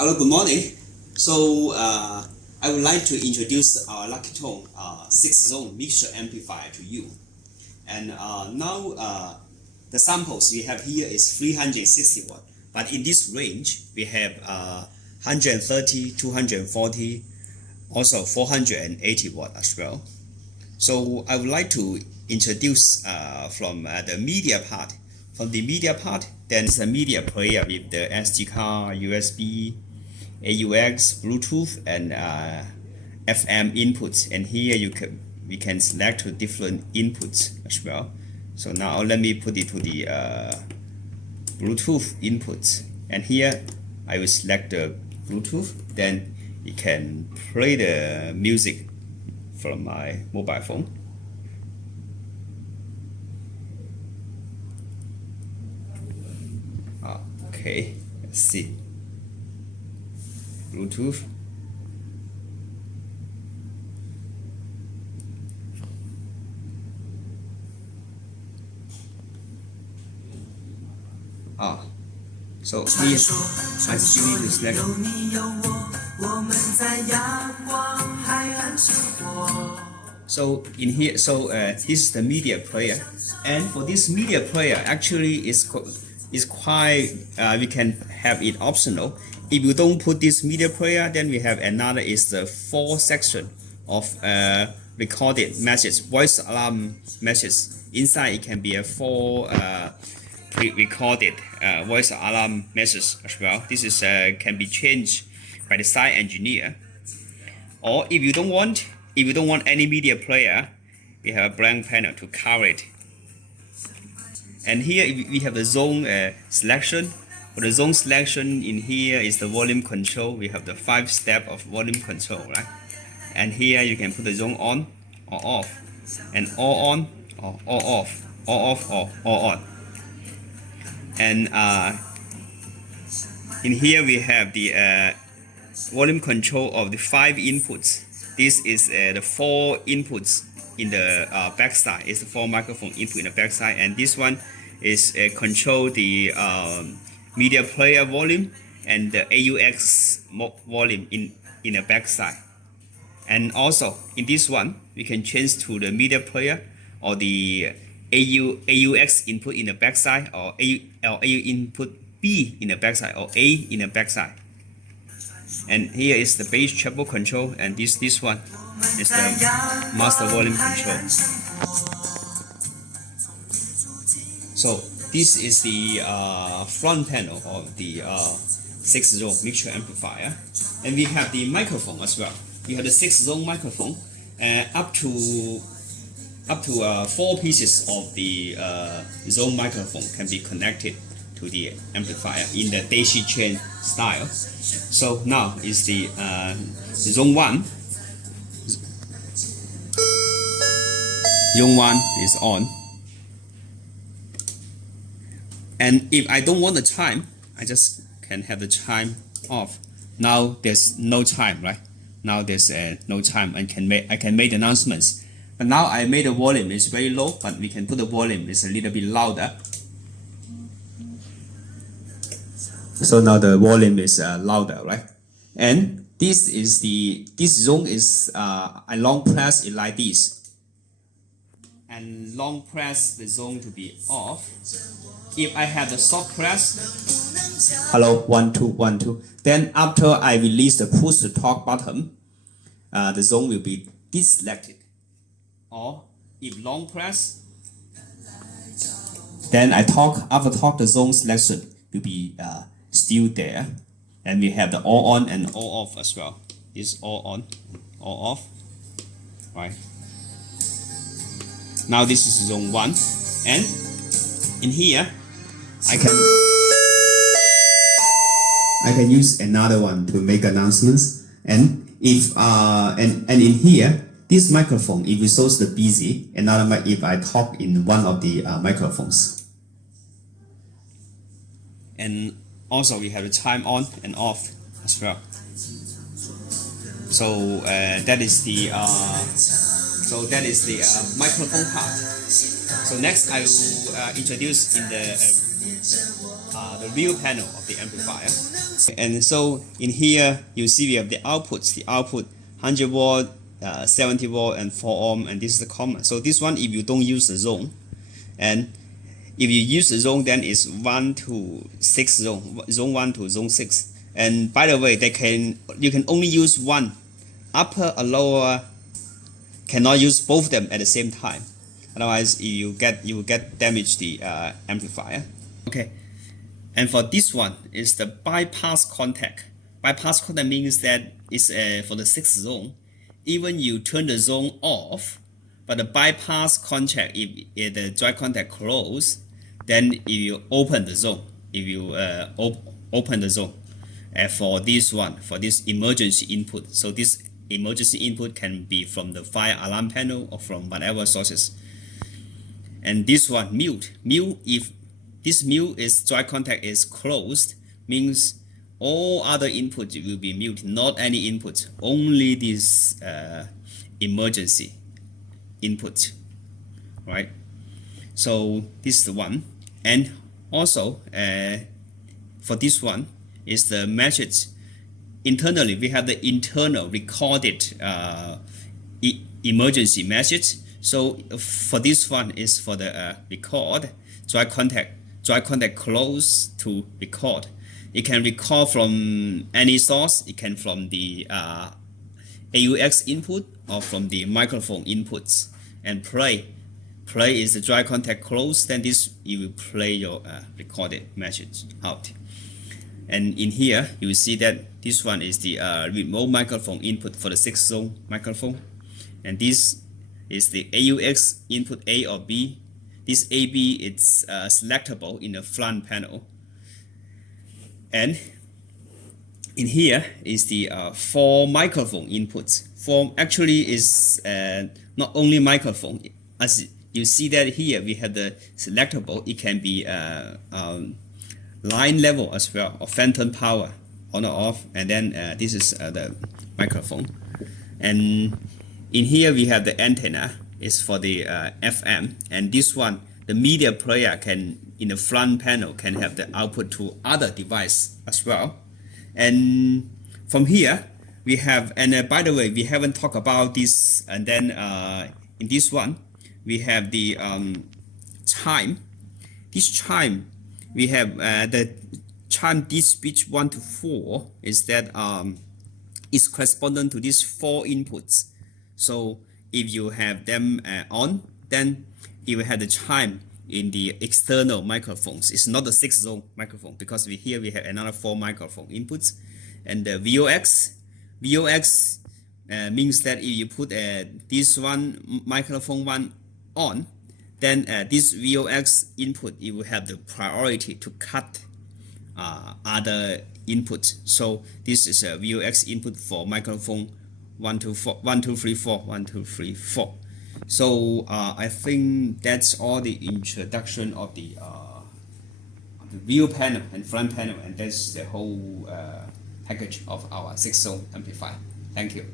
Hello, good morning. So I would like to introduce our Lucky Tone 6-zone mixture amplifier to you. And now the samples we have here is 360 watt. But in this range, we have 130, 240, also 480 watt as well. So I would like to introduce from the media part. From the media part, then it's a media player with the SD card, USB, AUX, Bluetooth, and FM inputs. And here we can select two different inputs as well. So now let me put it to the Bluetooth inputs. And here I will select the Bluetooth. Then you can play the music from my mobile phone. Okay, let's see. Bluetooth. So here I still need to select. So in here, this is the media player, and for this media player, actually is quite we can have it optional. If you don't put this media player, then we have another is the 4 section of recorded message, voice alarm message. Inside it can be a 4 pre-recorded voice alarm message as well. This is can be changed by the site engineer. Or if you don't want any media player, we have a blank panel to cover it. And here we have the zone selection. For the zone selection, in here is the volume control. We have the 5 step of volume control, right? And here you can put the zone on or off, and all on or all off, all off or all on. And in here we have the volume control of the 5 inputs. This is the 4 inputs in the backside. It's the 4 microphone input in the backside, and this one is control the media player volume and the AUX volume in the backside. And also in this one, we can change to the media player or the AUX input in the backside, or AU input B in the backside, or A in the backside. And here is the bass treble control, and this one is the master volume control. So this is the front panel of the 6-zone mixture amplifier, and we have the microphone as well. We have the 6-zone microphone, up to 4 pieces of the zone microphone can be connected to the amplifier in the daisy chain style. So now is the zone 1. Zone 1 is on. And if I don't want the chime, I just can have the chime off. Now there's no chime, right? Now there's no chime, and I can make announcements. But now I made the volume is very low, but we can put the volume is a little bit louder. So now the volume is louder, right? And this zone is I long press it like this, and long press the zone to be off. If I have the soft press, hello, 1 2 1 2. Then after I release the push to talk button, the zone will be deselected. Or if long press, then after talk the zone selection will be still there, and we have the all on and all off as well. This all on, all off, right? Now this is zone 1, and in here I can use another one to make announcements. And if and in here, this microphone, if it shows the busy, another mic if I talk in one of the microphones. And also we have the chime on and off as well. So that is the microphone part. So next I will introduce in the real panel of the amplifier. And so in here you see we have the outputs. The output 100 volt, 70 volt, and 4 ohm, and this is the common. So this one, if you don't use the zone, and if you use the zone, then it's 1 to 6 zone 1 to zone 6. And by the way, you can only use one, upper or lower. Cannot use both of them at the same time. Otherwise, you will get damage the amplifier. Okay, and for this one is the bypass contact. Bypass contact means that it's for the 6th zone. Even you turn the zone off, but the bypass contact, if the dry contact close, then if you open the zone, if you open the zone, for this one, for this emergency input. So this emergency input can be from the fire alarm panel or from whatever sources. And this one, mute. If this mute is dry contact is closed, means all other inputs will be mute, not any input, only this emergency input, right? So this is the one. And also for this one is the message. Internally, we have the internal recorded emergency message. So for this one is for the record dry contact close to record. It can record from any source. It can from the AUX input or from the microphone inputs, and play is the dry contact close. Then this you will play your recorded message out. And in here you will see that this one is the remote microphone input for the 6th zone microphone, and this is the AUX input A or B. This AB is selectable in the front panel. And in here is the 4 microphone inputs. 4 actually is not only microphone. As you see that here we have the selectable. It can be line level as well, or phantom power on or off. And then this is the microphone. And in here we have the antenna. Is for the FM, and this one, the media player, can in the front panel can have the output to other device as well. And from here we have, and by the way, we haven't talked about this. And then in this one we have the chime. This chime, we have the chime. This pitch 1 to 4 is that is corresponding to these 4 inputs. So if you have them on, then you will have the chime in the external microphones. It's not the 6th zone microphone, because here we have another 4 microphone inputs. And the VOX means that if you put this one microphone one on, then this VOX input, it will have the priority to cut other inputs. So this is a VOX input for microphone 1, 2, 4, 1, 2, 3, 4, 1, 2, 3, 4. So I think that's all the introduction of the rear panel and front panel, and that's the whole package of our 6 zone amplifier. Thank you.